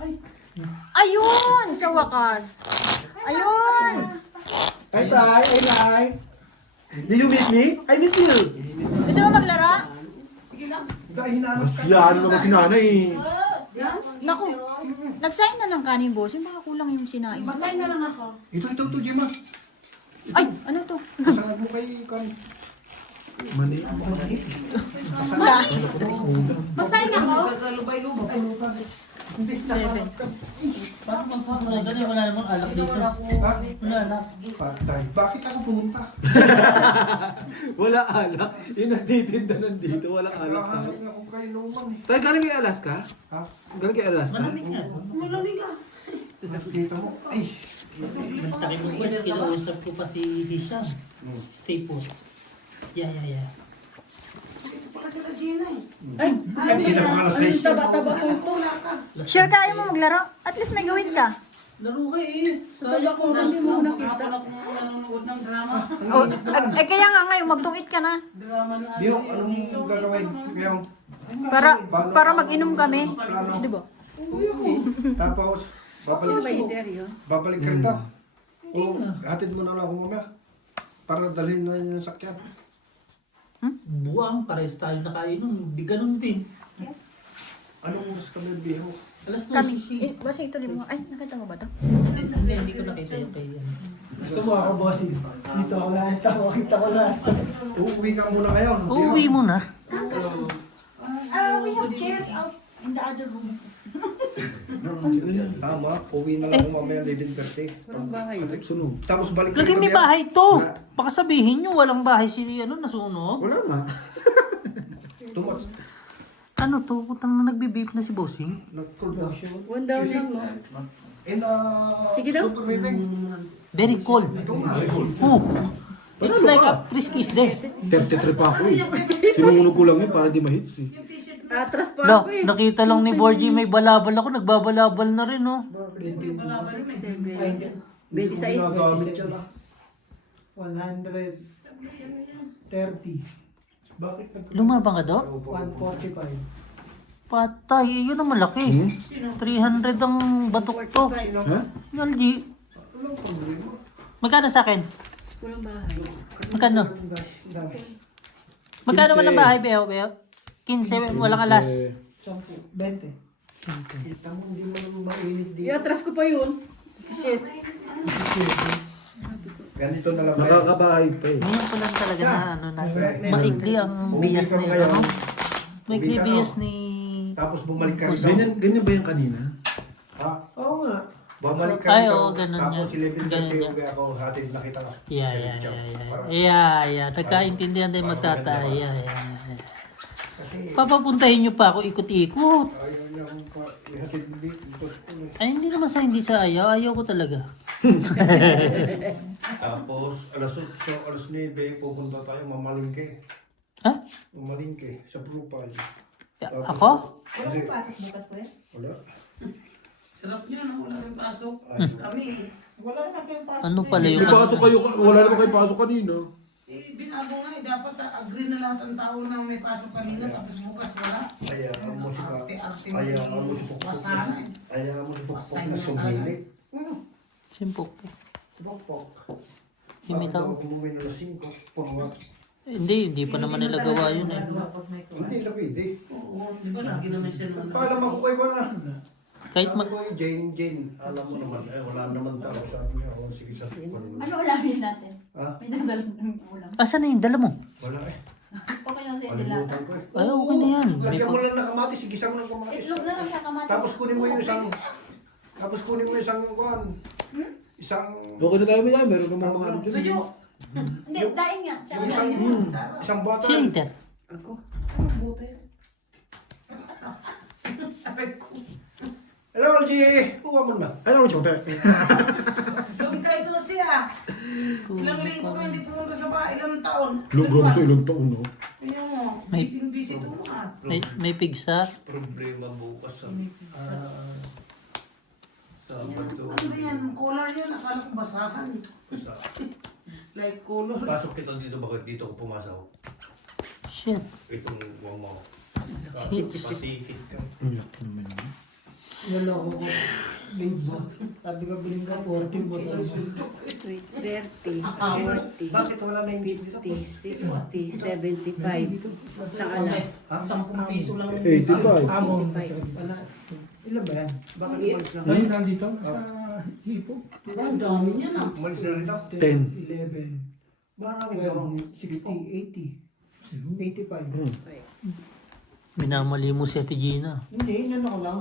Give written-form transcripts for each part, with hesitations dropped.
Ayun! Sa wakas. Ayun! Hi, Tay! Hi, Tay! Do you miss me? I miss you! Gusto mo maglaro? Yan naman si nanay. Naku, nag-sign na ng kanin bossing. Baka kulang yung sinain. Mag-sign na lang ako. Ito, Gemma. Ay, ano to? Saan mo kay Kan? Mani. Mag-sign ako. Seven. Wala namang alak dito. Ha? Wala na. Patay. Bakit ako pumunta? Wala alak. Yung nagtitinda nandito, walang alak. Nakahanap nga ako kay Lumang. Tay, galing kay Alaska? Ha? Galing kay Alaska? Malamig nga. Malamig ah. Nakikita mo? Ay! Nagtakin mo yan. Kinausap ko pa si Hisham. Stay put. Yeah. Ito pala sila Gina eh. Ay, Hindi na mga alas 6. Taba-taba ko ito. sure ka ayaw mo maglaro? At least may gawin ka. Laro ka eh. Kaya ko kasi mo nakita. Ako nanonood ng drama. Oh, ay, kaya nga ngayon, magtungit ka na. Drama na. Dio, anong gagawin? Biyong, Para mag-inom kami. Di ba? tapos, babalik ka rito. O, hatid mo na lang ako mamaya. Para dalhin na yung sakyan. Buwang, parehas tayo nakainom. Di ganun din. Anong oras kami biho? Alas Kami. 12. Basta ito mo. Ay, nakita mo ba to? Hindi ko nakita yung kay Gusto mo ako, bossing? Dito ako na. Kita ko na. Uuwi ka muna ngayon. Uuwi mo na. We have chairs out in the other room. Tama, uwi na lang ako mamaya 11:30. Sunog. Tapos balik Lagi may bahay to. Baka sabihin nyo walang bahay si nasunog. Wala nga. Tumat. Ano to? Putang na nagbe-vape na si Bossing. One down lang no. In Sige daw. super meeting. Very cold. Oh. It's like a frisk is dead. 33 pa ako eh. Sinunog ko lang yun para di mahits eh. Atras pa Lo, ako eh. nakita lang ni Borgie may balabal ako. Nagbabalabal na rin oh. 26. Ginagamit yan ah. 130. Bakit Lumabang ka daw? 145. Patay, yun ang malaki. 300 ang batok to. Ha? Naldi. Walang problema. Magkano sa akin? Walang bahay. Magkano? Dami. Magkano mo na bahay, Beo? 15, walang alas. 20. Kita mo, hindi mo naman mainit dito. I-atras ko pa yun. Shit. Ganito na lang. tayo. Nakakabahay pa eh. Ngayon ko lang talaga na ano na. Okay. Maikli ang bias ni ano. Maikli Uwi ka, bias no? ni... Tapos bumalik ka rito. Ganyan ba yung kanina? Ha? Oo nga. Bumalik ka Ay, rito. oo, ganun Tapos yan. 11:30 Ganun yan. uwi ako. Hatid na kita. Yeah. Nagkaintindihan din magtatay. Yeah. Kasi Papapuntahin nyo pa ako ikot-ikot. ayaw niya akong ihatid dito. Ay, hindi naman sa hindi sa ayaw. Ayaw ko talaga. Tapos alas 8, alas 9 pupunta tayo mamalingke. Ha? Mamalingke sa profile. Ako? Hindi. Wala. Sarap niya no? Wala rin pasok. Ay, Kami wala na kayong pasok. Ano pala May yung... pasok kayo, wala naman kayo pasok kanina. Eh, binago nga eh. Dapat agree na lahat ang tao na may pasok kanina tapos bukas wala. Kaya ang musika. Arte-arte Kaya mo ang eh. musipok. Masana eh. Kaya ang musipok Masaya na na sumili. Simpok. Pokpok. Imitaw. Bakit daw umuwi na alas 5? Purwat. Hindi pa naman nila gawa yun eh. Hindi na pwede. Oo, di ba lagi naman siya naman. Paalam ako kay ko na. Kahit Sabi mag... ko, Jane, alam mo naman, wala naman tao sa akin. Sige sa akin. Ano ulamin natin? Ha? May dadala ng ulam. Asan na yung dala mo? Wala eh. Okay lang sa dilata. Kalimutan ko eh. Ay, okay na yan. May Lagyan mo pa- lang ng kamatis, sigisa mo ng kamatis. Itlog na lang siya kamatis. Tapos kunin mo yung isang, kuwan. Isang, Okay na tayo may meron namang mga ano dyan. Suyo! Hindi, daing nga. Tsaka isang, daing. isang bottle. Siya iter. Ako? Buti. Sabi ko. Hello, LG! Huwag mo na. Ano ang chote? Long time no siya. Ilang linggo ko hindi pumunta sa bahay. Ilang taon. Grabe sa ilang taon no? Ayun mo. May- Busy to months. May pigsa. Problema bukas sa Sabado. Ano ba yan? Color yan. Akala ko basahan. Sa Like color. pasok kita dito, bakit dito ako pumasok? Shit. Itong wang mo. Hits. Patikit ka. Ang laki naman yun. Naloko ko. Babe ba? Sabi ko biling ka 40 botol. Sweet 30, 40, Bakit wala na yung dito? 50, 60, 75. Sa alas. 10 piso lang. 85. Among. 85. Wala. Ilan ba yan? Baka umalis lang. Ayun, nandito sa hipo. Ang dami niya na. Umalis na rito. 10. 11. Maraming karong 60, 80. 85. Minamali mo si Ate Gina. Hindi, inano ko lang.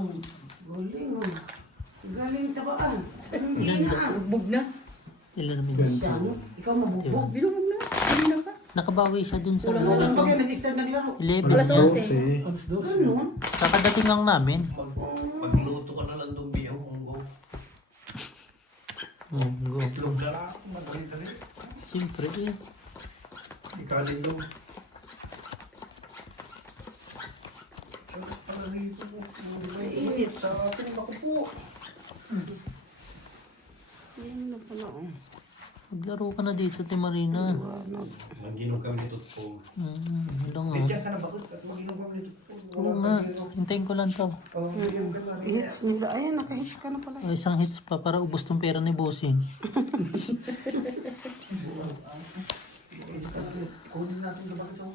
Galing oh. Galing tabaan. Hindi na. Bugbog na. Ilan na minutes? Siya, no? Ikaw mabugbog. Binubog na. Hindi na pa. Nakabawi siya dun sa Kulang na lang ba kayo nag-start naglaro? 11. Alas 11. Alas 12. Ganun. Kakadating lang namin. Magluto ka na lang itong biyaw kung go. Oh, go. Itlog na lang. Madali-dali. Siyempre eh. Ikaling daw. Pala rito po. Mainit. Sa akin ako po. Ayun na pala. Maglaro ka na dito, Ate Marina. Mag-inom kami nito po. Ito nga. Bigyan ka na bakit? At mag-inom kami nito. Oo nga. Hintayin ko lang to. Oh, bigyan ka na. I-hits nila. Ayan, naka-hits ka na pala. O, isang hits pa para ubos tong pera ni Bossing. Kunin natin ka bakit ako?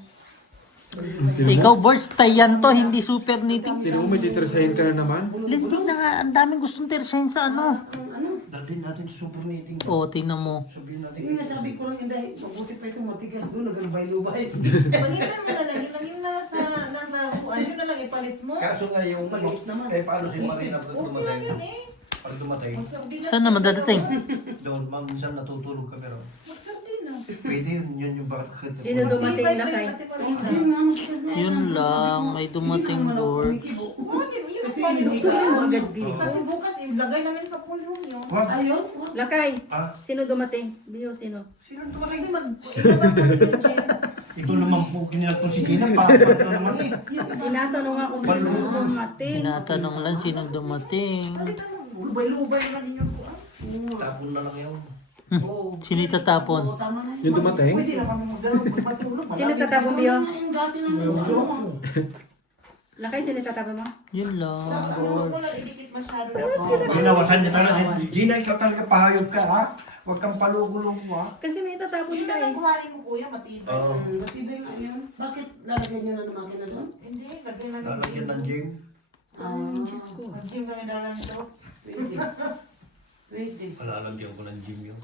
Ikaw, Borge, tayan to, hindi super knitting. Tinan mo, may titrasahin ka na naman. Lintik na nga, ang daming gustong tersahin sa ano. Dalhin natin sa super meeting. O, tingnan mo. Sabihin natin. Yung nga sabi ko lang yun dahil mabuti pa itong matigas doon, nagalubay-lubay. Palitan mo na lang. Yung nasa nalaruan, yun na lang ipalit mo. Kaso nga yung Maliit naman. Eh, paano si Marina pag Okay lang dumatay? yun eh. Pag dumatay, Magsardinas. Saan naman dadating? Doon, ma'am, minsan natutulog ka pero Magsardinas. pwede yun yung bakit. Sino dumating na kay? Ayun nga, matigas na Yun lang, may dumating Borge. Kasi Yung hindi doktor ko yung agad dito. Kasi bukas ilagay namin sa pulong yun. Wag. Ayun. Lakay. Ah, Sino dumating? Biyo, sino? sino dumatay? Kasi ilabas namin yung chair. Ito naman po, kinilag ko si Gina. Papat na naman eh. Tinatanong ako sino dumating. Tinatanong lang sinong dumating. Palitan mo. Lubay-lubay naman ninyo po. tapon na lang yun. Sino itatapon? Oo, tama na. Yung dumating? Pwede na kami magdalaw. Magpasulong. Sino tatapon Biyo? Yung dati ng gusto. Lakay, sino tatapon mo? Yun lang, Sa Borge. ano mo lang idikit masyado. Ginawasan niya talaga. Gina, ikaw talaga pahayop ka ha. Huwag kang palugulo mo ha. Kasi may tatapon Hindi ka na lang eh. buharin mo kuya, matibay. Oo. Matibay nga yun. Bakit lalagyan nyo na ng makina doon? Hindi, lagay na Lalagyan ng gym. Diyos ko. Mag-gym kami dalang ito. Pwede. Pwede. Palalagyan ko ng gym yun.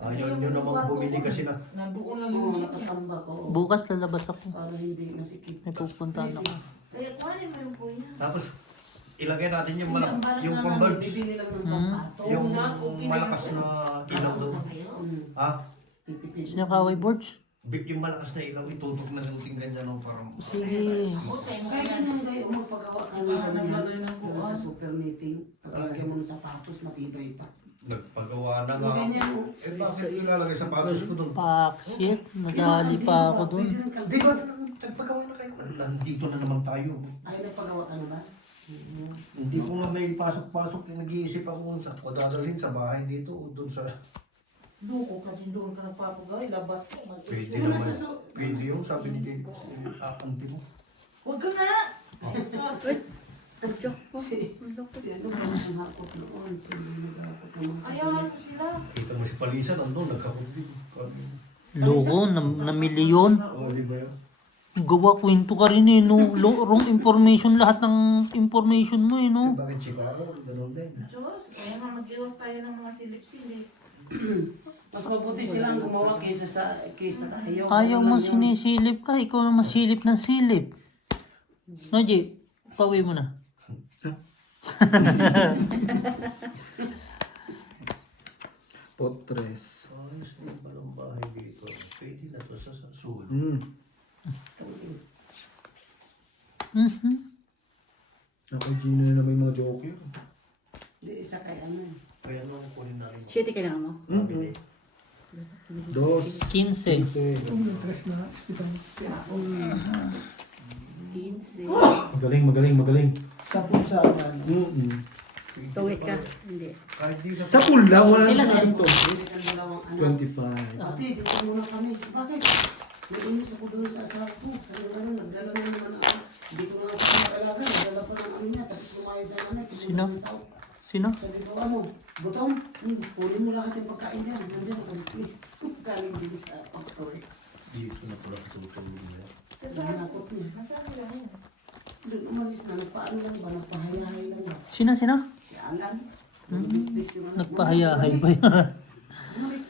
Kasi Ayaw yung nyo naman kwarto bumili ko, kasi na. Nandoon lang Oo, yung gym. nakatamba ko. Bukas lalabas ako. Para hindi masikip. May pupuntahan ako. Kaya kuhanin mo yung kuya. Tapos, ilagay natin yung, Hindi, ang balak yung naman, converge. bibili lang ng Hmm. pangkato. Yung okay na malakas yun. na ilaw doon. Ha? Titipid. Sino kaway, Borge? Yung malakas na ilaw, itutok na ng ganyan no, para Sige. Kaya ganun kayo, magpagawa ka ng sa super knitting. Pagkalagyan mo ng sapatos, matibay pa. nagpagawa na Yung nga. ganyan, Eh bakit ilalagay sa patos ko doon? Pak, shit. Nadali pa ako dun. Di ba nagpagawa na kayo? Nandito na naman tayo. Ay, nagpagawa ka na ba? Hindi ko nga may pasok-pasok yung nag-iisip ako kung sa o dadalhin sa bahay dito o doon sa... Loko ka din doon ka nagpapagay. Labas ko. Pwede Yung naman. nasa so... Pwede yung sabi ni Jake. Apanti mo. Huwag ka nga! Joke po. Si ano ba ang hakot noon? Si nag-hakot naman. Ayaw mo sila. Kita mo si Palisan, ano, nagkakubig. Loko, na milyon. Oo, di ba yun? Gawa kwento ka rin eh, no? Wrong information, lahat ng information mo eh, no? Bakit Chicago? Ganun din. Diyos, kaya nga mag-iwas tayo ng mga silip-silip. Mas mabuti silang gumawa kaysa na ayaw. Ayaw mo sinisilip ka, ikaw na masilip ng silip. No, Jay? Pauwi mo na. Potres. Ayos na yung palang bahay dito. Pwede na to sa suod. Ako, Gino na naman yung mga joke yun. Hindi, isa kay ano eh. Kaya nung kunin namin. Shitty kailangan mo. Sabi ni, 2, 15. 15. Tres na hospital. 15. Magaling. Tapos sa ano. Tuwid ka. Hindi. Kahit di na... Sa pool lang, wala Ilan na sa yan? to. Hindi ka dalawang anak. 25. Ate, dito muna kami. Bakit? Nainis ako doon sa asawa ko. Sabi ano, nagdala na naman ako. Hindi ko na kailangan. Nadala pa ng ano niya. Tapos lumayo sa nanay. Sino? Sino? Sabi ko, ano, Butong, kunin mo lahat yung pagkain dyan. Nandiyan ako. Galing din sa factory. Dito na pala sa hotel nila. Hinapot niya. Doon umalis na. Nagpaano lang ba? Nagpahayahay lang ba? Sino? Si Alan. Nagpahayahay ba yan?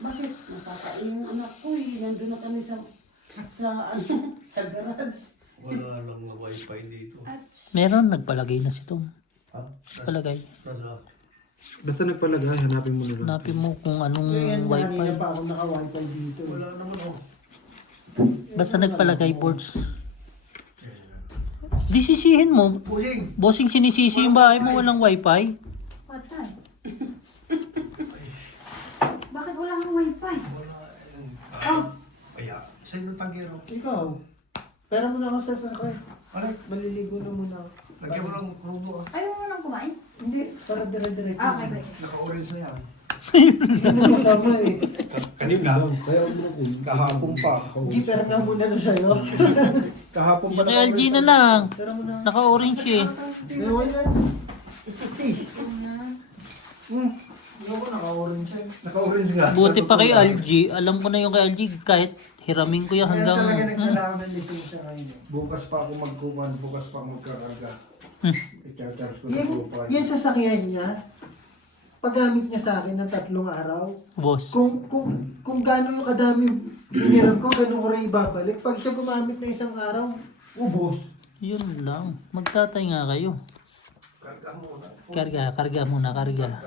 Bakit? Nakakain yung anak ko eh. Nandun na kami sa garage. Wala lang na wifi dito. Meron, nagpalagay na si Tom. Ha? Palagay. Nasa Basta nagpalagay, hanapin mo na lang. Hanapin mo kung anong Ngayon, wifi. kanina pa ako naka-wifi dito. wala naman ako. Basta nagpalagay boards. Di sisihin mo. Pusing! Bossing sinisisi yung bahay mo, walang wifi. Patay. Bakit wala kang wifi? Oh, Kaya, sa'yo ng tanggero. Ikaw, pera mo na ako sa sakay. Alay, Maliligo na muna ako. lagyan mo ng rubo ah. ayaw mo nang kumain? Hindi, para dire-diretso. Ah, okay. Naka-orange na yan. Hindi mo kasama eh. Kanina? Kaya mo Kahapon pa. Hindi, pera nga muna na sa'yo. Kahapon pa Yung kay LG na lang. Pera mo na. Naka-orange eh. Ewan na. Hindi ako naka-orange eh. Naka-orange nga. Buti pa kay LG. Alam ko na yung kay LG. Kahit hiramin ko yan Kaya hanggang... talaga nagkailangan ng lisensya ngayon eh. Bukas pa ako magkuman, bukas pa ako magkaraga. I-charge ko ng Yan, profile. yan sasakyan niya, paggamit niya sa akin ng 3 araw, Boss. kung gaano yung kadami hiniram ko, ganun ko rin ibabalik. Pag siya gumamit na 1 araw, ubos. Yun lang. Magtatay nga kayo. Karga muna, karga.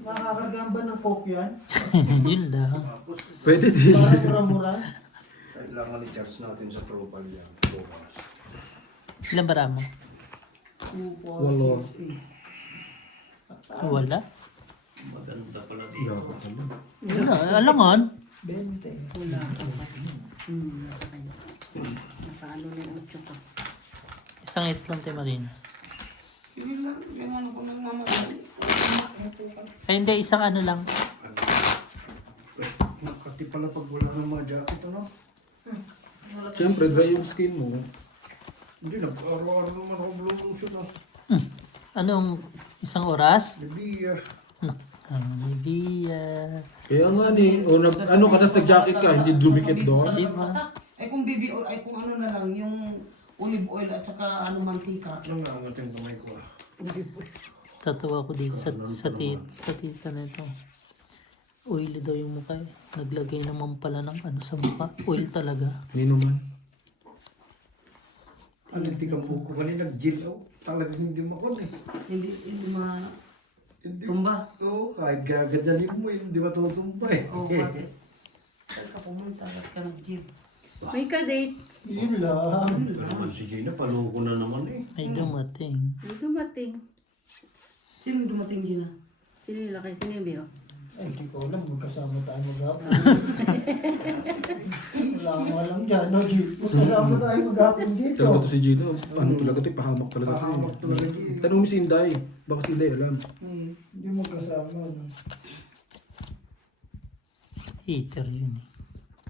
Makakargaan ba ng coke yan? Yun lang. Pwede din. Para mura-mura. Kailangan i-charge natin sa profile yan. Bukas. Ilan bara mo? 2, 4, Walo. 6, Wala. Maganda pala dito. Wala. Alangan. 8, 20. Wala ako kasi. Nasa kanya. Nakaano na yung 8 ko. Isang hits lang tayo Marina. Sige lang, yung ano ko ng mama. Ay hindi, isang ano lang. Nakati pala pag wala ng mga jacket, ano? Siyempre, dry yung skin mo. Hindi, nag-araw-araw naman ako blue lotion ah. Anong isang oras? Baby, Biya. Kaya nga ni, o ano ka, tas nag-jacket ka, hindi dumikit doon. Diba? Ay kung baby oil, ay kung ano na lang, yung olive oil at saka ano mantika. Yung nangat yung kamay ko ah. Tatawa ko dito sa tita na ito. Oily daw yung mukha eh. Naglagay naman pala ng ano sa mukha. Oil talaga. Nino man. Alinti kang buko kanina, nag-gym ako. Talagang hindi makon eh. Hindi ma... Hindi. Tumba. Oo, kahit gaganyanin mo, hindi matutumba eh. O bakit? Saan ka pumunta? Ba't ka nag-gym? May ka-date. Yun lang. Ito naman si Gina, paloko na naman eh. Ay dumating. May dumating. Sino dumating Gina? Sino yung laki? Sino yung biyo? Ay, hindi ko alam. Magkasama tayo maghapon. Wala akong alam dyan. No, G. Magkasama tayo maghapon dito. Talaga to si Gino. Ano talaga to, pahamak talaga to. Pahamak talaga to. Tanong mo si Inday. Baka si Inday alam. Hindi magkasama. No? Heater yun eh.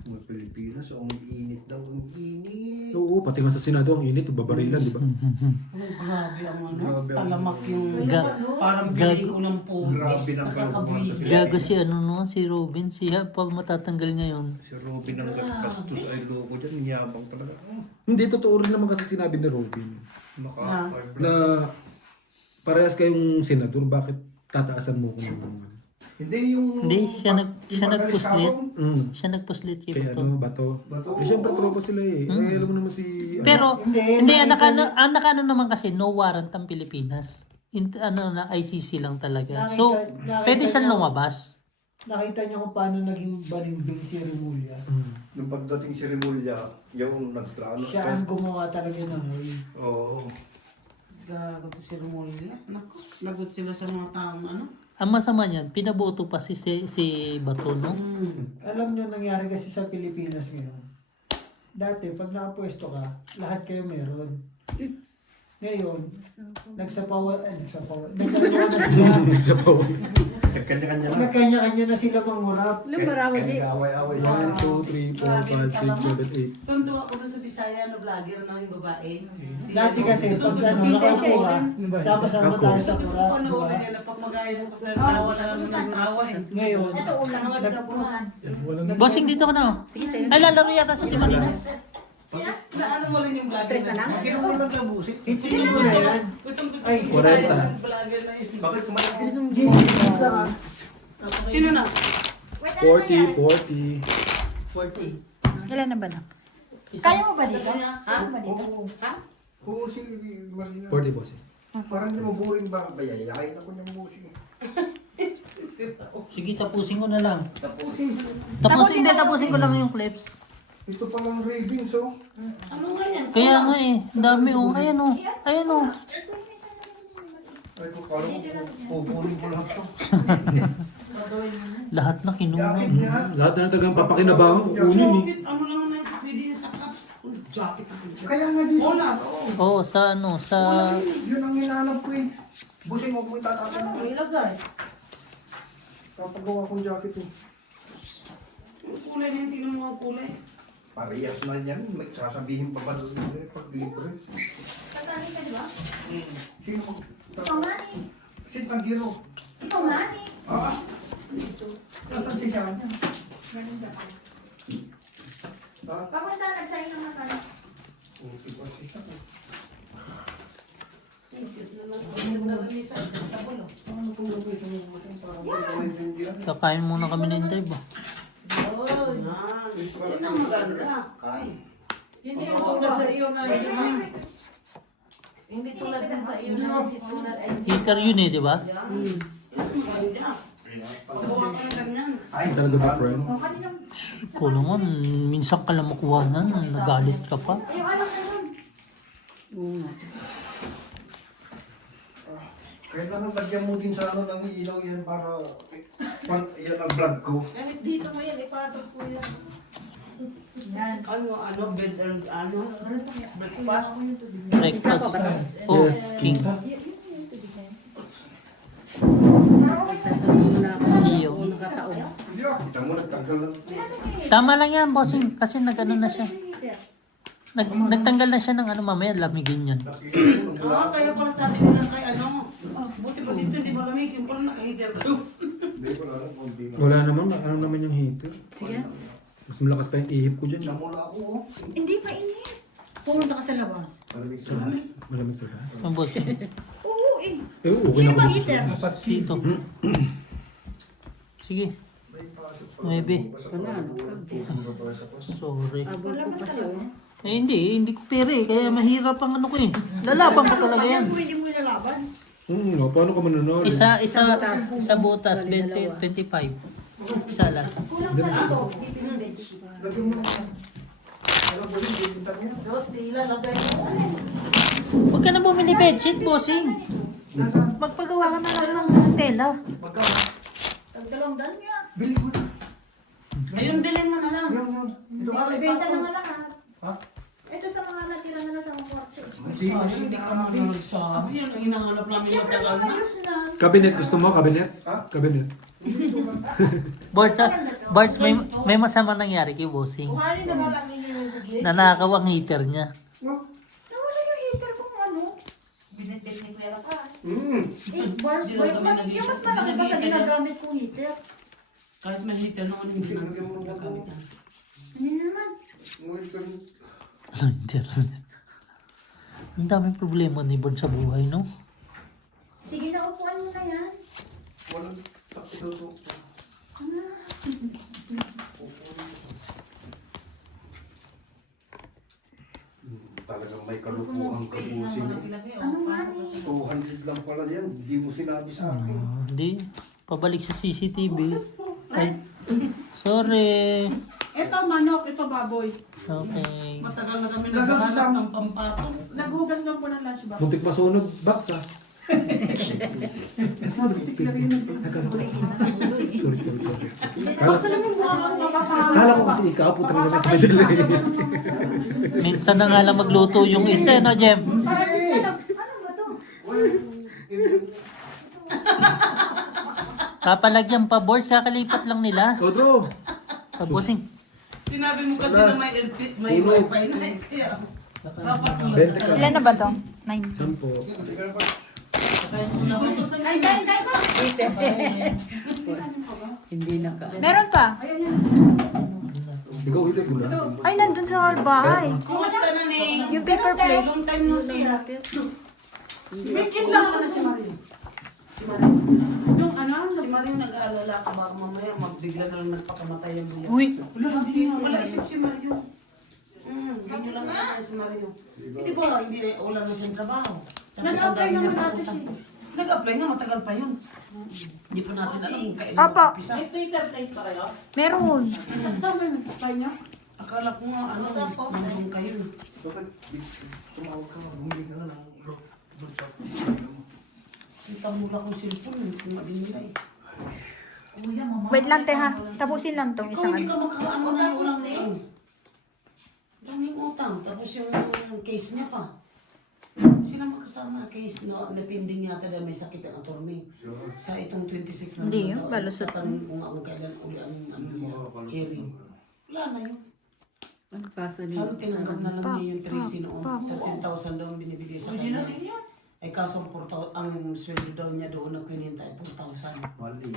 Mga Pilipinas, ang init daw, ang init. Oo, pati nga sa Senado ang init, babarilan, di ba? Oh, grabe ang ano. Grabe ang- Talamak yung... Ga- Parang bili ko ng pugis. Grabe ng Nakakabwis. Gago si ano no, si Robin. Siya pag matatanggal ngayon. Si Robin ang gastos ay loko dyan, yabang talaga. Hindi, totoo rin naman kasi sinabi ni Robin. Naka-vibrate. Na parehas kayong senador, bakit tataasan mo ko naman? Hindi yung... Hindi, siya nagpuslit. Mm. Siya nagpuslit kay Kaya Bato. ano, Bato. Eh, syempre, tropa sila eh. Eh, alam mo naman si... Pero, Hindi, hindi, nakita ang nakano naman kasi, no warrant ang Pilipinas. Ano na, ICC lang talaga. So, pwede siyang lumabas. Nakita niyo kung paano naging balimbing si Remulla. Nung pagdating si Remulla, yung nagtrano. Siya ang gumawa talaga ng huli. Oo. Gagot si Romulo. Naku, lagot sila sa mga taong ano. Ang masama niyan, pinaboto pa si Bato, no? Alam niyo nangyari kasi sa Pilipinas ngayon. Dati, pag nakapwesto ka, lahat kayo meron. Ngayon, nagkaroon na sila. Sa paway. Kanya-kanya na. Nagkanya-kanya na sila mangurap. Lumarawa di. Nag-away-away 1, 2, 3, 4, 5, 6, 7, 8. Tuntua ako dun sa Bisaya na vlogger na yung babae. Dati kasi, pag ano, nakaupo ka, sama-sama Ako. tayo sa Gusto kurap, ko di ba? panoorin nila pag magaya mo kasi tawa na lang ng tawa eh. Ngayon, Ito ulang mga nagkapuhan. Walang Bossing, dito ka na. Sige, sa'yo. Ay, lalaro yata sa Timalinas. Naano mo rin yung vlogger Tres na lang? Ginawa mo lang ka busik. itigil mo na yan. Gusto Ay, ko Bisaya na vlogger na yun. Bakit kumain ko? Wait lang ah. Sino na? Wait, ano nangyari? 40. 40. Ilan na ba na? Kaya mo ba dito? Kaya mo ba dito? Ha? Oo, si Marina. 40 boss. Parang di mo boring ba? Bayayakain ako niyang busik. Sige, tapusin ko na lang. Tapusin. Tapusin ko lang yung clips. Ito palang ravings, oh. Ano nga yan? Kaya nga eh, ang dami oh. Ayan oh. Ayan oh. Ay, ko parang kukunin ko lang ito. Lahat na Jacket kinuha. niya. Lahat na tagang papakinabangan kukunin eh. Jacket, ano lang naman sa pwede sa cups. Jacket ako. Kaya nga dito. Wala, oo. Oo, sa ano, sa... Yun ang hinanap ko eh. Busing mo kung itatapin ako. Ilagay. Kapagawa kong jacket eh. Yung kulay na yung tingnan mo ang kulay. Parehas na yan. May sasabihin pa ba doon eh, pag libre? Tatali ka, di ba? Sino mo? Ikaw nga ni. Si Tangiro. Ikaw nga ni. Ah, nasaan si Siya? Ganun ba? Ah, Papunta, nagsayin naman ka. okay ba si Siya? Ano kung gagawin sa mga mga para maintindihan? Kakain muna kami ng Dave ah. Yan ang maganda. Hindi yung tulad sa iyo na yun. Hindi tulad din sa iyo na hindi tulad ay Heater yun eh, di ba? Pagawa ka ng ganyan. Ay, Talaga ba, friend? O, kaninang... Ikaw naman, minsan ka lang makuha na, nagalit ka pa. Yung anak ko nun. Oo nga. kailangan lagyan mo din sa ano ng ilaw yan para yan ang vlog ko. Kahit dito mo yan, ipatog ko yan. Yan. Ano, bed and ano? Breakfast. Breakfast. Oh, king. Wala ako. Iyo. Nakataon. Hindi ah, kita mo nagtanggal na. Tama lang yan, bossing. Kasi nag-ano na siya. Nagtanggal na siya ng ano, mamaya lamigin yan. Ah, kaya pala sabi nila kay ano. Buti pa dito, hindi ba lamig? Yung pala nakahider ko. Hindi ko lang, konti lang. Wala naman, ano naman yung heater. Sige. Mas malakas pa yung ihip ko dyan. Namula ako oh. Hindi pa init. Pumunta ka sa labas. Malamig sa Malamig sa ba? Ang bossing. Oo eh. Eh, okay Sino na bang ako heater? Dito. Sige. May pasok pa. Maybe. Wala, Sorry. Abot ko kasi oh. Eh, hindi ko pere. Kaya mahirap ang ano ko eh. Lalaban ko talaga yan. Kung hindi mo ilalaban. Paano ka manunod? Isa sa butas, 20, 25. Isa lang. Kulang pa lang ito. Bibili ng bedsheet. Lagyan mo na. Alam mo rin, bibintang yan. Diyos, di ilalagay mo. Huwag ka na bumili bedsheet, bossing. Magpagawa ka na lang ng tela. Magkano? Tagdalawang daan nga. Bili ko na. Ayun, bilhin mo na lang. Yun. Ito ka. Ibenta naman lahat. Ha? Ito sa mga natira na lang sa mga kwarto. Hindi ka. Sabi yun, ang hinahanap namin Siyempre matagal na. ayos na. Kabinet, gusto mo? Kabinet? Ha? Kabinet. Bards, may masama nangyari kay bossing. Kuhanin na lang ninyo yung sa gate. Nanakaw ang heater niya. Nawala yung heater kung ano. Binitbit ni Kuya ka. Eh, bars, Hindi boy, lang kami mas, nag-iisip. yung mas malaki pa sa ginagamit kong heater. Kahit may heater noon, hindi na nagkakamit. Ano naman? Ano, internet? Ang daming problema ni Bird sa buhay, no? Sige na, upuan mo na yan. Walang takot. Talagang may kalukuhan kabusin. Ano nga ni? 200 lang pala yan. Hindi mo sinabi sa akin. Hindi. Pabalik sa CCTV. Ay, sorry. Ito manok, ito baboy. Okay. Matagal na kami Nasaan si naghahanap Sam? ng pampatong. Naghugas lang po ng lunch box. Muntik pa sunog, box ah. Sorry. Kala ko kasi ikaw, puta na naman madali. Minsan na nga lang magluto yung isa, no, Jem? Ano ba to? Papalagyan pa boards, kakalipat lang nila. Otro! Pabosing. Sinabi mo kasi na may wifi na siya. Dapat mo 20 ka. Ilan na ba to? 9. 10. Hindi na ka. Meron pa. Ikaw ulit mo na. Ay, nandun sa bahay. Kumusta na ni? Yung paper plate. Long time no see ha. Bikin lang na si Mario. Si Mario. Yung ano? Si Mario nag-aalala ka baka mamaya magbigla na lang nagpakamatay ang buya. Uy. Wala isip si Mario. Ganyan lang na si Mario. Hindi ba hindi na wala na siyang trabaho. Nag-apply naman natin siya. Nag-apply nga, matagal pa yun. Hindi pa natin alam kung kailan Apa. mag-umpisa. Meron. Akala ko nga ano, nandun kayo. Bakit tumawag ka, bumili ka na ng Kita mo lang kung cellphone, hindi madinilay. Wait lang, te ha. Tapusin lang tong Ikaw isang hindi ano. ka magkakaano na yung ulang na yun. Daming utang, tapos yung case niya pa. Sila magkasama case na napinding yata dahil may sakit ang attorney. Sa itong 26 na Hindi, yun, balusot. Tatanungin ko nga kung kailan uli ang ano niya, hearing. Wala na yun. Ano kaso niya? Saan tinanggap na lang niya yung Tracy noon? pa. 13,000 daw ang binibigay sa kanya. Ay kaso ang sweldo daw niya doon na kininta ay 4,000. Mali.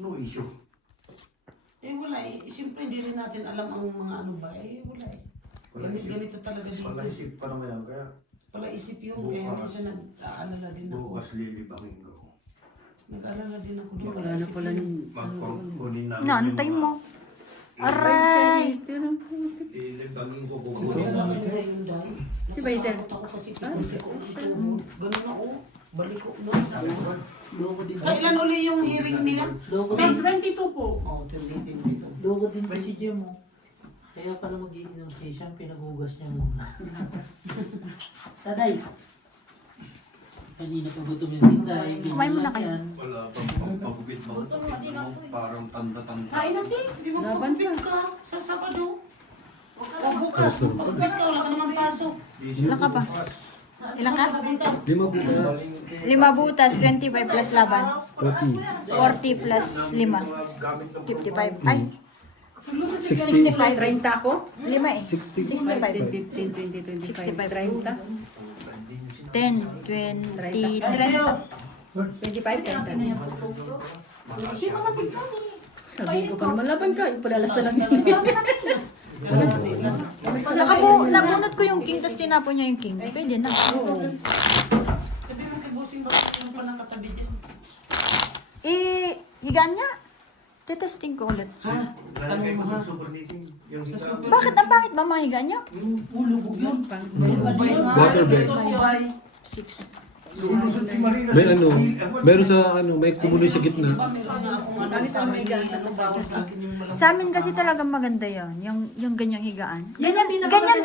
No issue. Eh wala eh. Siyempre hindi rin natin alam ang mga ano ba. Eh wala eh. Ganito talaga dito. Palaisip pa naman yan. Kaya Pala isip yun. Kaya hindi siya nag-aalala din ako. bukas lilibangin ko. Nag-aalala din ako doon. Wala na pala ni... Magkukunin namin Naantay mo. Aray! Lilibangin ko Ito kukunin na namin. lang yung dahil. Si Baiten. Ako kasi tikunti ko ito. Ganun na oh. Balik ko doon. Kailan uli yung hearing nila? May 22 po. Oh, 2022. Logo din pa si Jem. Kaya pala mag-iinom siya, pinagugas niya muna. Taday! Kanina pa gutom yung tinday. Kumain muna kayo. Wala pang pampagupit mo. Parang tanda-tanda. Kain natin. Hindi mo pagpipit ka sa Sabado. O bukas, pagpipit ka, wala ka naman pasok. Ilan ka pa? Ilan ka? 5 butas. 5 butas, 25 plus laban. 40. 40 plus 5. 55. Ay, 60. 65. 30 ako? 5 eh. 15, 60. 20, 25, 30. 10, 20, 30. 25, 30. Sabi ko pa naman laban ka, yung palalas na lang. Nabunot ko yung king, tapos tinapon niya yung king. Pwede na. Sabi mo kay Bossing, bakit yung pa nakatabi dyan? Higaan niya. Tetesting ko ulit. Ha? Lalagay ko ng super meeting. Yung Sa higa. super. Bakit ang pangit ba mga higaan niya? Ulubog yun. Waterbed. 6. Lulusot si Marina. May ano, meron sa ano, may kumuloy sa gitna. Bakit ang may gasa sa bawang sa akin yung malamang? Sa amin kasi talagang maganda yon, yung ganyang higaan. Ganyan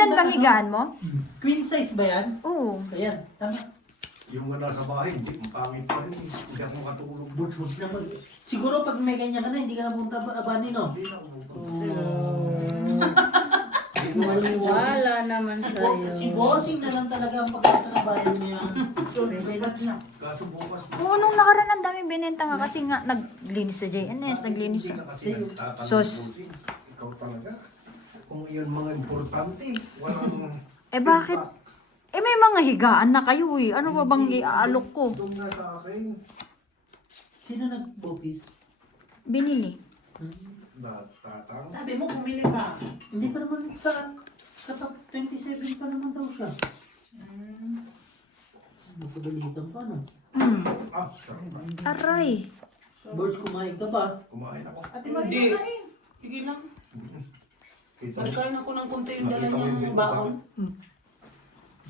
din bang higaan mo? Queen size ba yan? Oo. Ayan, tama. Yung nga nasa bahay, hindi, ang pangit pa rin. Hindi ako makatulog. Butsut naman. Siguro pag may ganyan ka na, hindi ka na punta abani, no? Hindi na ako Wala naman sa'yo. Si bossing na lang talaga ang pagkatrabaho niya. Pwede na. Kaso bukas, Oo, nung nakaraan ang dami binenta nga kasi nga naglinis sa JNS, naglinis sa... kasi nagtatanong Sos. Bossing. Ikaw talaga. Kung iyon mga importante, walang... Eh bakit? Eh may mga higaan na kayo eh. Ano ba bang iaalok ko? Doon na sa akin. Sino nag-bopis? Binili. Natatang. Sabi mo, bumili ka. Hindi pa naman kapag 27 pa naman daw siya. Napagalitan pa, no? Ah, sarap ba? Aray. Boss, kumain ka ba? kumain ako. Ate Hindi. Maria, kain. Sige lang. Kita Nagkain ako ng konti yung dala niyang baon.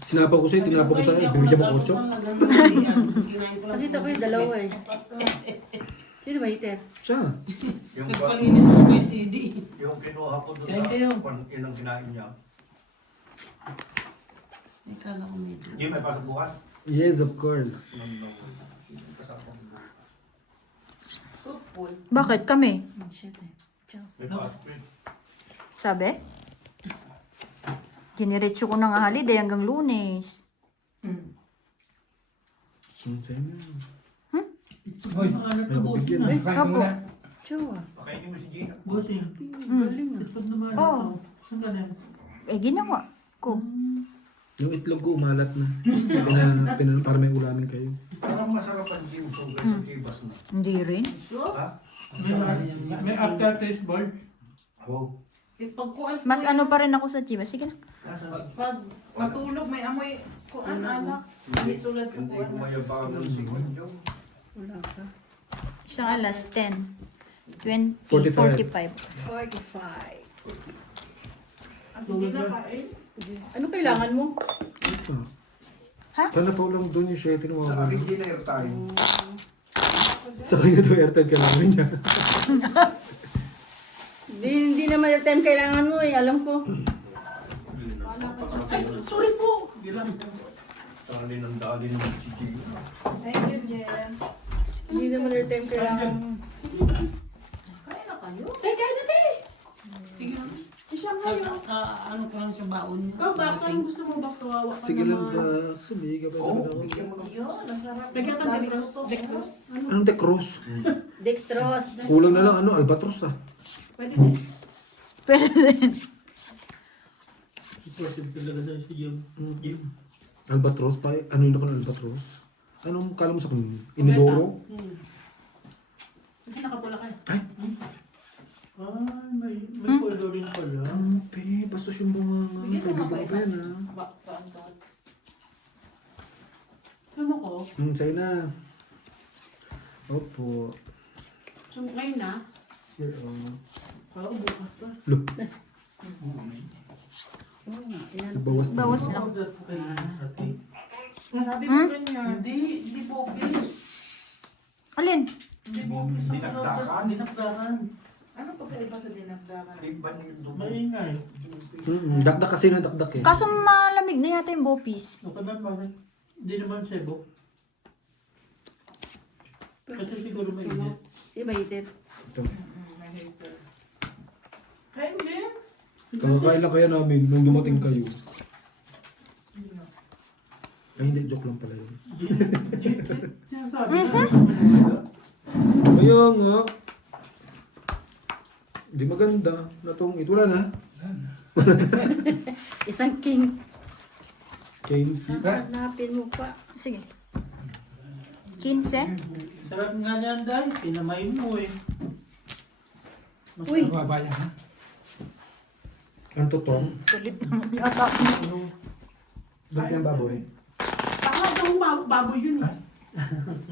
Sinapa ko sa'yo, tinapa ko sa'yo, bibigyan mo 8. Nakita ko yung dalawa eh. Sino ba ite? Siya. yung, Nagpalinis ako kay CD. yung kinuha ko doon Kain kayo. yun ang kinain niya. Ay, kala ko medyo. Hindi, may pasok bukas. Yes, of course. Bakit kami? Shit eh. May pasok rin. Sabi? Giniretso ko ng holiday hanggang Lunes. Hoy, Anak Ay, ko, boss bigyan na. na. kain ka muna. Chua. Pakainin mo si Gina. Bossing, Galing ah. pag naman Oo. ako. Saan ka na? Eh, ginawa ko. Yung itlog ko umalat na. Para may ulamin kayo. Parang masarap ang gin kung sa tibas na. Hindi rin. Ha? May aftertaste, boss. Oo. Pagkuan Mas ano pa rin ako sa chivas. Sige na. pag matulog, may amoy kuan, anak. Hindi tulad sa Hindi kuan. kumayabangan si Konjong. Wala ka. Isang alas 10. 20, 45. 45. 45. Hindi na kain. Ano kailangan mo? Sana pa ulang doon yung share Sa tinuwa. akin airtime. Sa kanya doon airtime kailangan niya. Hindi naman yung time kailangan mo eh. Alam ko. Ay, sorry po. Dali naman si Gina. Thank you, Jen. Hindi naman yung time kailangan mo. Kain na kayo? Kain na tayo. Sige lang. Siya ngayon. Ano ko lang sa baon niya. Ikaw, Bax, anong gusto mo, Bax? Kawawa ka Sige lang naman. ba? Sabi ka ba? Bigyan mo ng Yun, nasarap. Lagyan ka ng dextrose. Anong decros? Dextrose. Kulang na lang albatros ah. Pwede din. Supportive talaga sa si Jim. Albatros pa? Ano yun ako ng albatros? Anong kala mo sa kung inidoro? Hindi nakapula kayo. Ay, may polo rin pala. Pe, bastos yung bunganga. Pwede ba pa yan ah? Alam mo ko, Sa'yo na. Opo. so ngayon na, Here, oh. parang bukas pa. Look, Oo nga. Yan. nabawas na. Bawas lang. Sabi mo ganyan. Hindi bokis. Alin? Hindi bokis. Dinagdagan. Dinagdagan. Ano pa kaiba sa dinagdagan? Iban yung dugo. Maingay. Dakdak kasi na dakdak eh. Kaso malamig na yata yung bopis. O ka na, bakit? Hindi naman sebo. Kasi siguro mainit. Sige ba itit? Ito. Kain din. Kakakain lang kaya namin nung dumating kayo. Ay hindi, joke lang pala yun. Sinasabi Kaya nga. Hindi maganda. Natong ito wala na. Isang king. Kenzie. Hanapin mo pa. Sige. 15. Sarap nga niyan, Day. Pinamay mo eh. Uy. Babayan ha? Ang totong. Kulit naman yata. Ba't yung baboy? Baka daw baboy yun eh.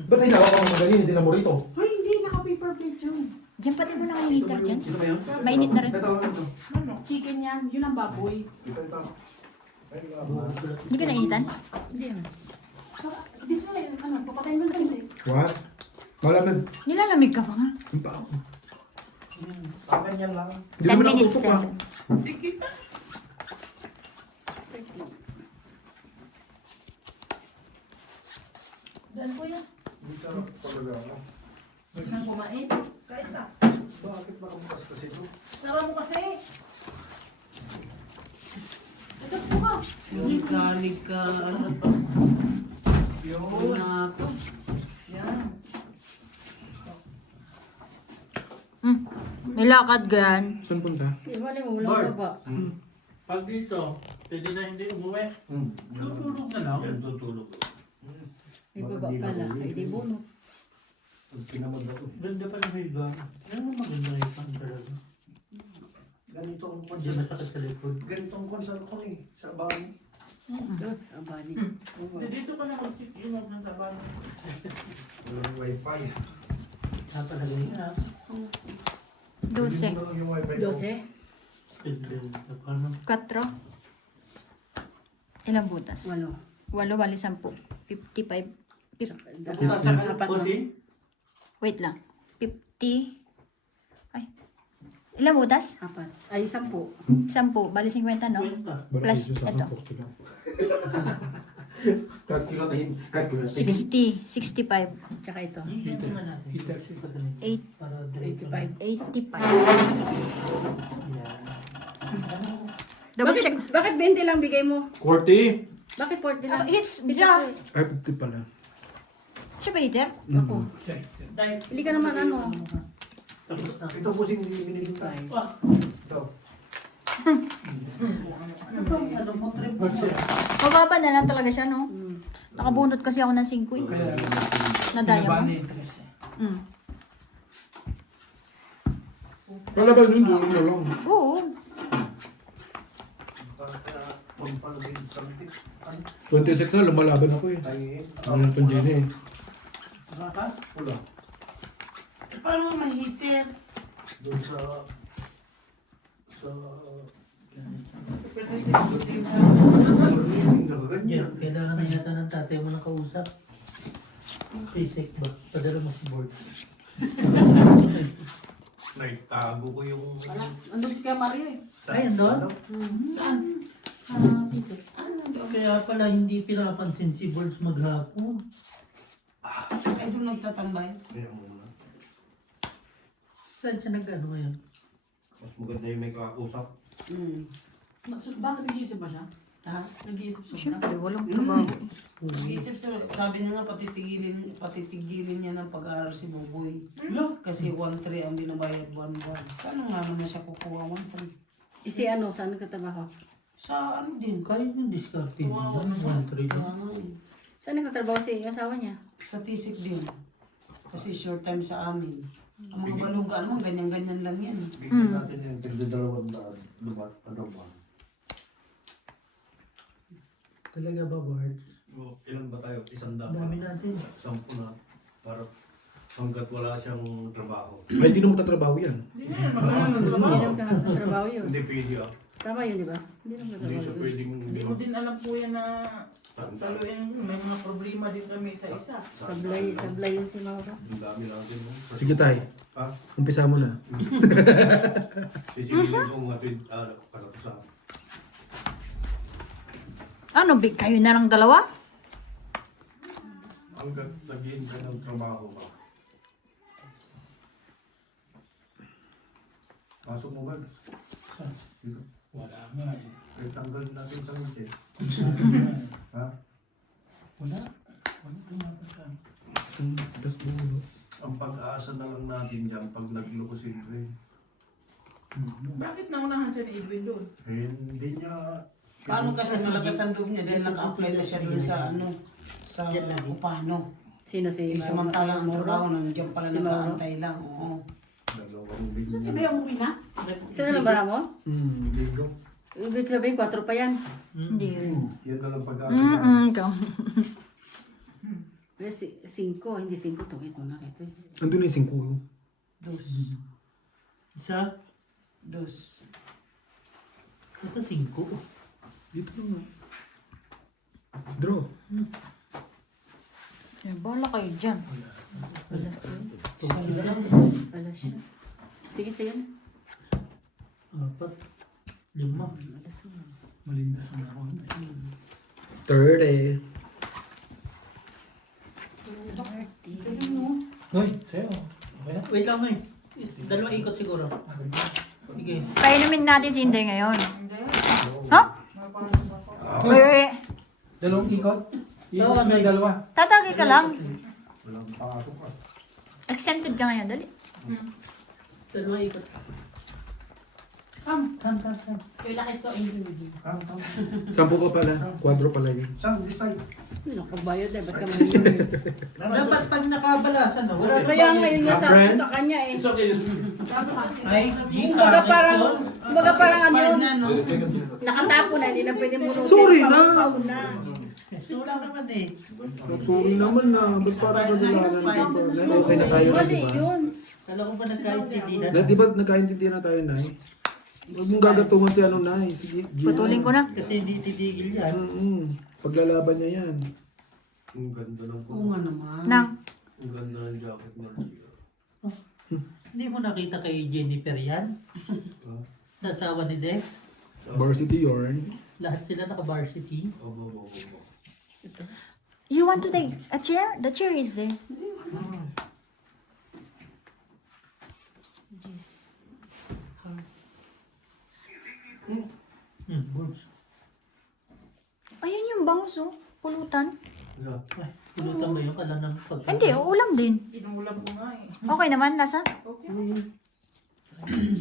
Ba't ay nawa ka magaling? Hindi na mo rito. Ay, hindi. Naka-paper plate yun. Diyan pati mo na kayo heater dyan. Ito ba yun? Mainit na rin. Ito. Ano? Chicken yan. Yun ang baboy. Ito. Ay, Hindi ka nainitan? Hindi naman. Di sila yun. Ano? Papatayin mo na tayo eh. What? Wala man. Nilalamig ka pa nga. Yung pa ako. Amin yan lang. Hindi 10 naman minutes nakatutok, ah. din. Sige pa. Dan po yan. Hindi sarap talaga ako. Nang kumain. Kain ka. Bakit nakabukas kasi ito? Sara mo kasi. Ito po ka. Lig ka. Yun. Ako. Yan. Nilakad ka yan. Saan punta? Hindi mali mo. Walang baba. Pag dito, pwede na hindi umuwi. Tutulog na lang. Yan, tutulog. May baba pala. Ay di bunot. Pag pinamad ako. Ganda pa ng higa. Yan ang maganda yung pan talaga. Ganito ang Hindi konsert. masakit sa likod. Ganito ang konsert ko eh. Sa bahay. Doon. Ang bani. Dito ka na mag-sit in ng taban. Walang wifi. Napalagay niya. 12. Hindi mo lang yung wifi ko. 12. Pwede. Ano? 4. Ilang butas? 8. 8, wali 10. 55. Apat na. Wait lang. 50. Ay. Ilang butas? Apat. Ay, 10. 10. Bali 50, no? Kwenta. Plus ito. Calculating. 60. 65. Tsaka ito. Hindi naman natin. 8. Para diretso na. 85. 85. Double check. Bakit 20 lang bigay mo? 40. Bakit 40 lang? Hits, bigla. Ay, 50 pala. Siya ba eater? Ako. Dahil Hindi ka naman ano. tapos na. Ito po sing binili ko tayo. Ito. Mababa na lang talaga siya, no? Mm. Nakabunot kasi ako ng 5 eh. Kaya, Na diamond. interest eh. Mm. Palaban yun, doon na lang. Oo. Pagpalagay sa bitik. 26 na, lumalaban ako eh. Ano na itong Jenny eh. Wala. Paano nga mahitir? Doon sa... Yan, kailangan na yata ng tatay mo ng kausap. Basic ba? Padala mo si board. Naitago ko yung... Andun si Kuya Mario eh. Ay, doon? Saan? Sa pieces. Ano? Kaya pala hindi pinapansin si Birds maghapon. Ay, doon nagtatambay. Kaya muna. Saan siya nag-ano ngayon? Mas maganda yung may kakusap. Bakit nag-iisip ba siya? Ha? Nag-iisip siya. Siyempre, walang trabaho. Isip siya, sabi niya nga patitigilin niya ng pag-aaral si Buboy. Kasi 1-3 ang binabayad buwan-buwan. Saan nga naman siya kukuha 1-3? Si ano, saan nagtatrabaho? Sa ano din? Kahit yung discarding mo, Wow. 1-3 lang. Ano eh. Saan nagtatrabaho si asawa niya? Sa tisik din. Kasi short time sa amin. Ang mga balugaan mo, ganyan-ganyan lang yan. Bigyan natin yung tigdadalawang na lumat. Ano ba? Talaga ba, Birds? O, ilan ba tayo? Isang Ang dami natin. 10 na. Para hanggat wala siyang trabaho. Ay, hindi na magtatrabaho yan. Hindi na, magalang Hindi nagtrabaho. naman ka nagtatrabaho yun. Hindi pwede ah. Tama yun, di ba? Hindi naman Hindi siya nagtatrabaho yun. pwedeng... Hindi ko din alam po yan na saluin. May mga problema din kami sa isa. Sablay yun si Mauro. Ang dami natin. No? Sige tayo, Ha? umpisa mo na. Sisigilin ko mga kalatusan. Ano, big kayo na lang dalawa? Hanggat naging ka ng trabaho ka. Pasok mo ba? Wala nga eh. Eh, tanggal natin sa ngiti. Ha? Wala. Wala tumapasan. Tapos dulo. Ang pag-aasa na lang natin dyan pag naglukusin rin. Bakit naunahan siya ni Edwin doon? Eh, hindi niya... Paano kasi malakas ang loob niya dahil naka-apply na siya doon sa ano, sa Upano. Sino si Mauro? Samantalang ang trabaho nandiyan pala Si Mauro? nakaantay lang. Oo. Dalawang linya. umuwi na? Sino na ba mo? Linggo. Ibig sabihin, 4 pa yan. Hindi rin. Yan na lang pag-aasa niya. Ikaw. 5, hindi 5 to. Ito na rito. Andun na yung 5. Dos. Isa, Dos. ito 5. Dito na nga. Draw. Eh, bahala kayo dyan. Wala siya. Wala siya. Sige, sige na. 4, 5. Wala siya. Malindas ang ako. 30. Hoy, sa'yo. Okay na? Wait lang, may. Dalawang ikot siguro. Sige. Painumin natin si Inday ngayon. Ha? Uy. Dalawang ikot? Ikot Oo, may dalawa. Tatagi ka lang. Walang pasok ka. Exempted ka ngayon, dali. Dalawang ikot. Come. Sampu pa pala. 4 pala yun. Saan? Decide. Nakapagbayad eh. Ba't ka mahinig? Dapat pag nakabalasan na, wala Kaya ngayon nga sa, friend? sa kanya eh. Ay, di Kumbaga ka. parang, kumbaga parang ano, Expired na, no? nakatapo na, hindi na pwede bunutin. Sorry na. Pauna. Sula naman eh. Sorry naman na. Ba't parang nagulanan dito? Okay na tayo na, Mali di ba? yun. Kala ko ba nagkaintindihan? Di ba nagkaintindihan na tayo, Nay? Huwag mong gagatungan si ano, Nay. Sige, Gio. Putulin ko na. Kasi hindi titigil yan. Paglalaban niya yan. Ang ganda ng Oo nga naman. Nang. Ang ganda ng jacket niya. Hindi mo nakita kay Jennifer yan? Sa asawa ni Dex? Varsity yarn. Lahat sila naka-varsity. Obo. You want to take a chair? The chair is there. Birds. Ayun yung bangus oh. Pulutan. Yeah. Ay, Pulutan ba yung kala ng pag... Hindi, ulam din. Inulam ko nga eh. Okay naman, lasa. Okay.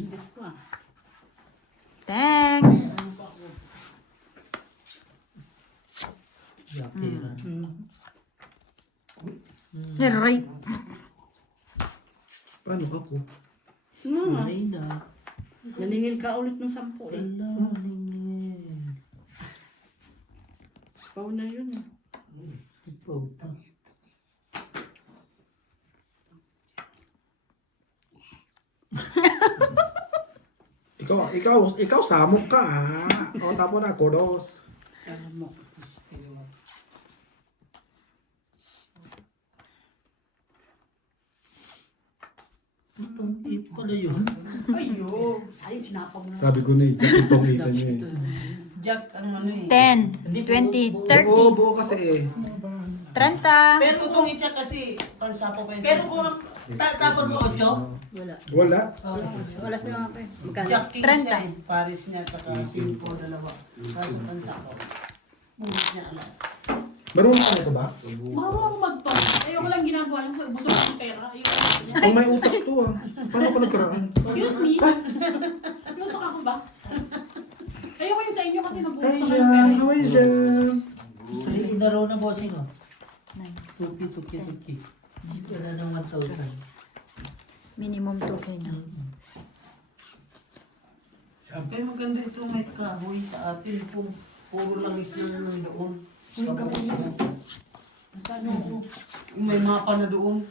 Yes ko ah. Thanks. Yakiran. Right. Paano ka po? Ay na. Naningil ka ulit ng 10 eh. Wala, ningin. Pau na yun eh. Pauta. Ikaw samok ka O tapos ako dos. Samo. Itong it pala yun. Ayo. Sayang sinapag mo na. Sabi ko na itong ita niya eh. Jack ang ano eh. 10, 20, 30, Buo kasi eh. 30. Pero itong itcha kasi, pansapo pa yung Pero kung tapon mo 8, Wala. Wala. Wala sila mga pa eh. Magkano? Jack King 30. siya eh. Paris niya, saka 5, dalawa. Kaso pansapo. Bumit niya alas. Marunong ka nito ba? Marunong ako mag-talk. Ayoko lang ginagawa yung busog ng pera. Ayoko lang niya. Oh, may utak to Paano ka nagkaraan? Excuse me? Lutok ako ba? Ayoko yun sa inyo kasi Hi, nabubusog ng Jam. pera. How are you, Jam? Sa inaraw na bossing oh. Tuki. Wala ng 1,000. Minimum 2K na. Sabi maganda ito may kahoy sa atin kung puro langis na lang doon. Uy, kami niyo. Nasaan ako? May mapa na doon.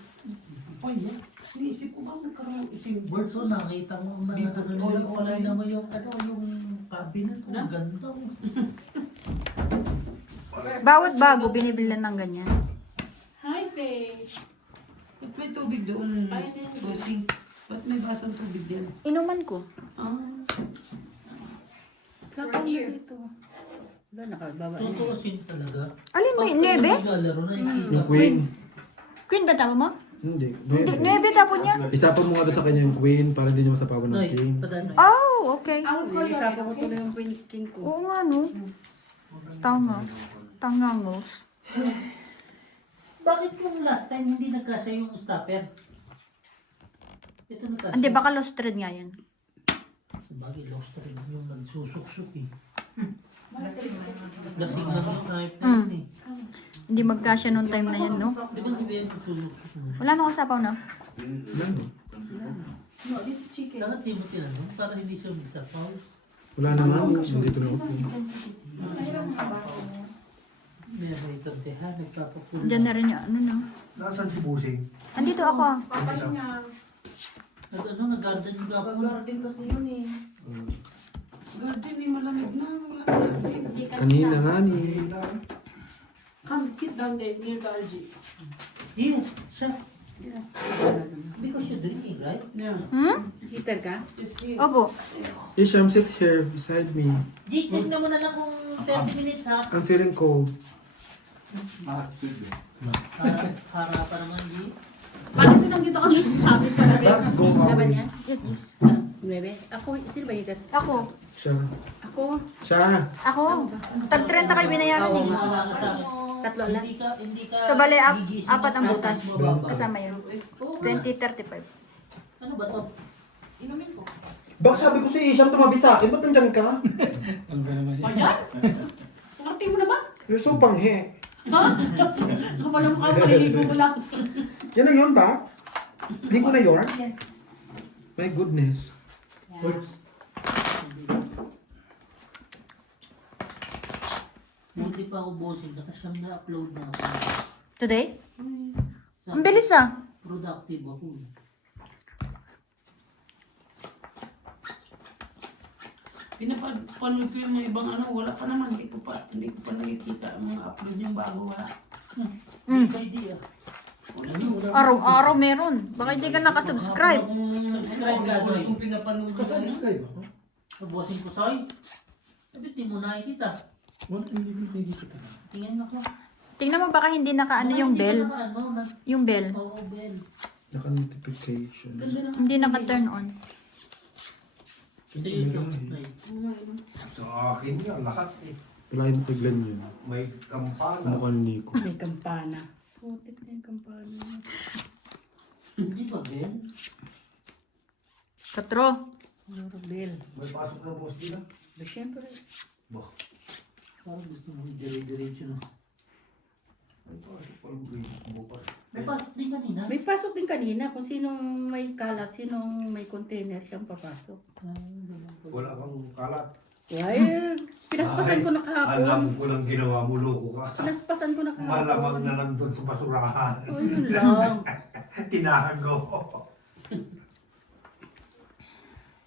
Ay, yan. Naisip ko ba magkaroon itim. Birds oh, nakita mo na Dito, ano nila. pala Okay yun. naman yung cabinet. Ang ganda oh. Bawat bago, binibilan ng ganyan. Hi, Faye. Ba't may tubig doon? Bossing. Ba't may basang tubig yan? Inuman ko. Ah. Saan pa dito? Wala, nakababa. Tutuusin talaga. Alin mo, nebe? Naglalaro na Yung queen. Queen ba tama mo? Hindi. Hindi, nebe tapo niya. Isapan mo nga doon sa kanya yung queen para hindi niya masapawan ng Ay, king. padano. Oh, okay. Isa pa ko tuloy yung king ko. Oo nga, no? Tanga. Tangangos. Bakit yung last time hindi nagkasya yung stopper? Ito nagkasya. Hindi, baka lost thread nga yan. Sabagay, lost rin yung nagsusuksok eh. Lasing lang yung knife na yun eh. Hindi magkasya nung time na yan, no? Di ba si Ben nagsusuksok mo? Wala na kasapaw na. No, this is chicken. Kaya di mo tinanong para hindi siya magsapaw. Wala naman. Nandito na ako. Meron itong teha, nagpapapulo. Diyan na rin yung ano, no? Nasaan si Busing? Andito ako, ah. Nag-garden ka po. Garden kasi yun eh. Garden eh, malamig na. Wala na. Kanina nga ni. Come, sit down there near the RG. Here, siya. Because you're drinking, right? Yeah. Hmm? Heater ka? Just here. Opo. Isham, sit here beside me. Di, tignan mo na lang kung 30 minutes ha. I'm feeling cold. Harapan naman, Di. Bakit pinanggit ako dito sa amin pala? Let's go Laban away. niya? Yes, yes. 9. Ako, sino ba heater? Ako. Siya. Ako. Siya. Ako. Tag 30 kayo binayaran eh. Wala ka sa akin. Tatlo lang. Hindi ka So, bali, gigising apat ang at butas. mababa. Kasama yun. Oo, 2035. ano ba to? Inumin ko. Bak sabi ko si Isham tumabi sa akin. Ba't nandyan ka? Ayan? Pakarte mo naman. You're so panghe. Ha? Kapala mo kayo, paliligo ko lang. Yan na yun ba? Hindi ko na yun? Yes. My goodness. Buti pa ako bossing, nakasiyam na upload na ako. Today? Ang bilis ah. Productive ako. Pinapanood ko yung mga ibang ano, wala pa naman. Hindi ko pa nakikita ang mga upload yung bago. Wala. Good idea. Araw-araw meron. Baka hindi ka nakasubscribe. Subscribe ka doon. Kung pinapanood ko sa'yo. Subscribe ako. Sa bossing ko sa'yo. Sabi, di mo nakikita. Tingnan ako. Tingnan mo baka hindi naka ano yung bell. Yung bell. Oo, bell. Naka-notification. Hindi naka-turn on. Ito yung subscribe. Sa akin nga, lahat eh. Wala yung kay Glenn yun. May kampana. Mukha ni Nico. May kampana. Putik na yung kampana niya. Hindi ba, Ben? Katro. Rubel. May pasok ng boss nila. Ba, syempre. Parang gusto mo dire-diretso na. May pasok pa ng bukas. May pasok din kanina. May pasok din kanina kung sinong may kalat, sinong may container siyang papasok. Wala kang kalat. Ay, pinaspasan ko na kahapon. Alam ko lang ginawa mo, loko ka. Pinaspasan ko na Malamang kahapon. na nandun sa basurahan. Oh, yun lang. Tinago.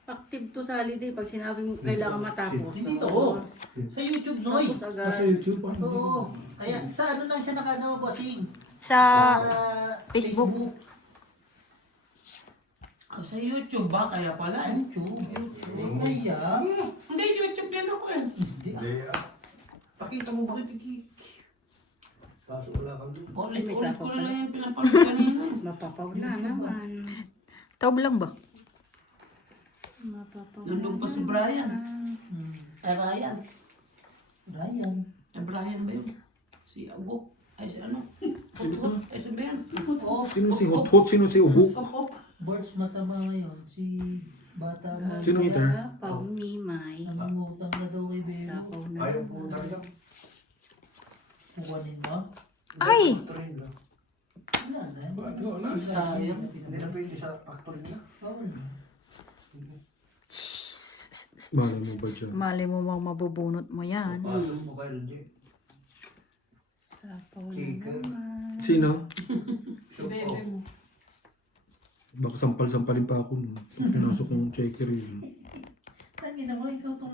Active to sa holiday pag sinabing kailangan matapos. Hindi to. Sa YouTube, Noy. Tapos agad. Sa YouTube, Oo. Kaya sa ano lang siya nakano, bossing? Sa Facebook. Sa YouTube ba? Kaya pala eh. YouTube. Kaya? Hindi, YouTube din ako eh. Hindi. Pakita mo bakit iki. Kaso wala kang doon. Ulit-ulit ko lang yung pinapanood kanina. Mapapaw na naman. Taob lang ba? Mapapaw na Nandun pa si Brian. Ay, Ryan. Ryan. Ay, Brian ba yun? Si Agok. Ay, si ano? Hot-hot. Ay, si Ben. Oh, Sino si Hot Hot? Sino si Ubo? Hop-hop. Birds masama ngayon. Si bata mo. Sino eater? Sapaw ni May. Nangungutang na daw kay Beo. Sapaw na Ayaw po naman. talaga. Kukunin mo? Ay! Factory na. Wala na. Wala. Sayang. Hindi na pwede sa factory na. Oo. Malay mo ba dyan? Mali mo bang mabubunot mo yan. Pasok mo kayo dyan. Sapaw na Chicken. naman. Sino? Si bebe mo. Baka sampal-sampalin pa ako nun. Pinasok kong checker yun. Tangina mo, ikaw itong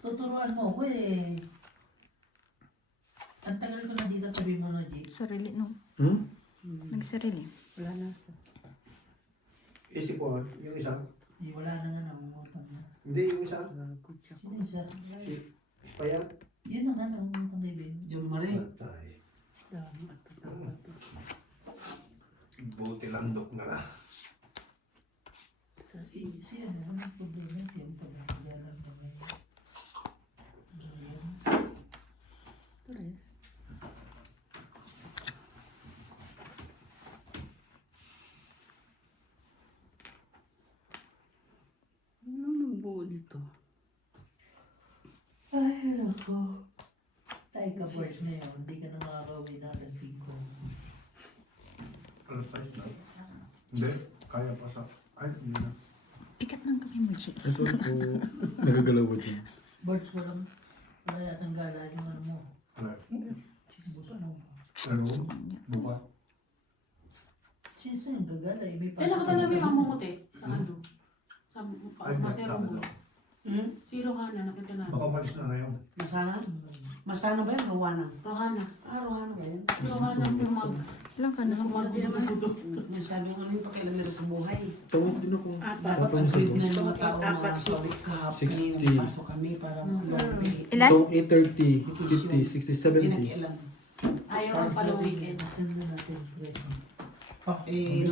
tuturuan mo ako eh. Ang tagal ko na dito sabi mo no, G. Sarili, no? Hmm? Nagsarili. Wala na. Isip ko, yung isa. Eh, wala na nga nangungutang na. Hindi, yung isa. Sino siya? Payat. Yun na nga nangungutang kay Beo. John Marie. Patay. Dami at tatapat to. Buti landok na lang. Sa Si ano, anong problema? Yung pagkakagalang na may... stress. Ano nang buo nito? Ay, nako. Tayo ka boys na yun. Hindi ka na makakauwi na alas 5. Alas 6 na. Hindi, kaya pa sa... Ay, hindi na. Pikat ng kamay mo, G. Ito ako. Nagagalaw ba dyan? Birds, walang... Wala yatang gala yung ano mo. Ano? Gusto mo. Ano? Buka? Sino yung gagala? Eh, may Kailan ka talaga yung mamumuti? Sa ano? Sa Ay, masero mo. Si Rohana, nakita na. Baka malis na ngayon. Masana? Masana ba yun? Rowana? Rohana. Ah, Rowana ba yun? Si Rohana yung Ilang ka na sa Nasumag din naman. Masabi ko ano yung pakialam nila sa buhay. Tawag din ako. Dapat Kapag ang sa sweet to. na yung mga tao na Apat, sa kahap. 60. Pasok kami para mag-lobby. Ilan? So, 8:30, 50, 60, 70. Pinakialam. Ayaw ang pala weekend. Ano na natin, Chris? Eh,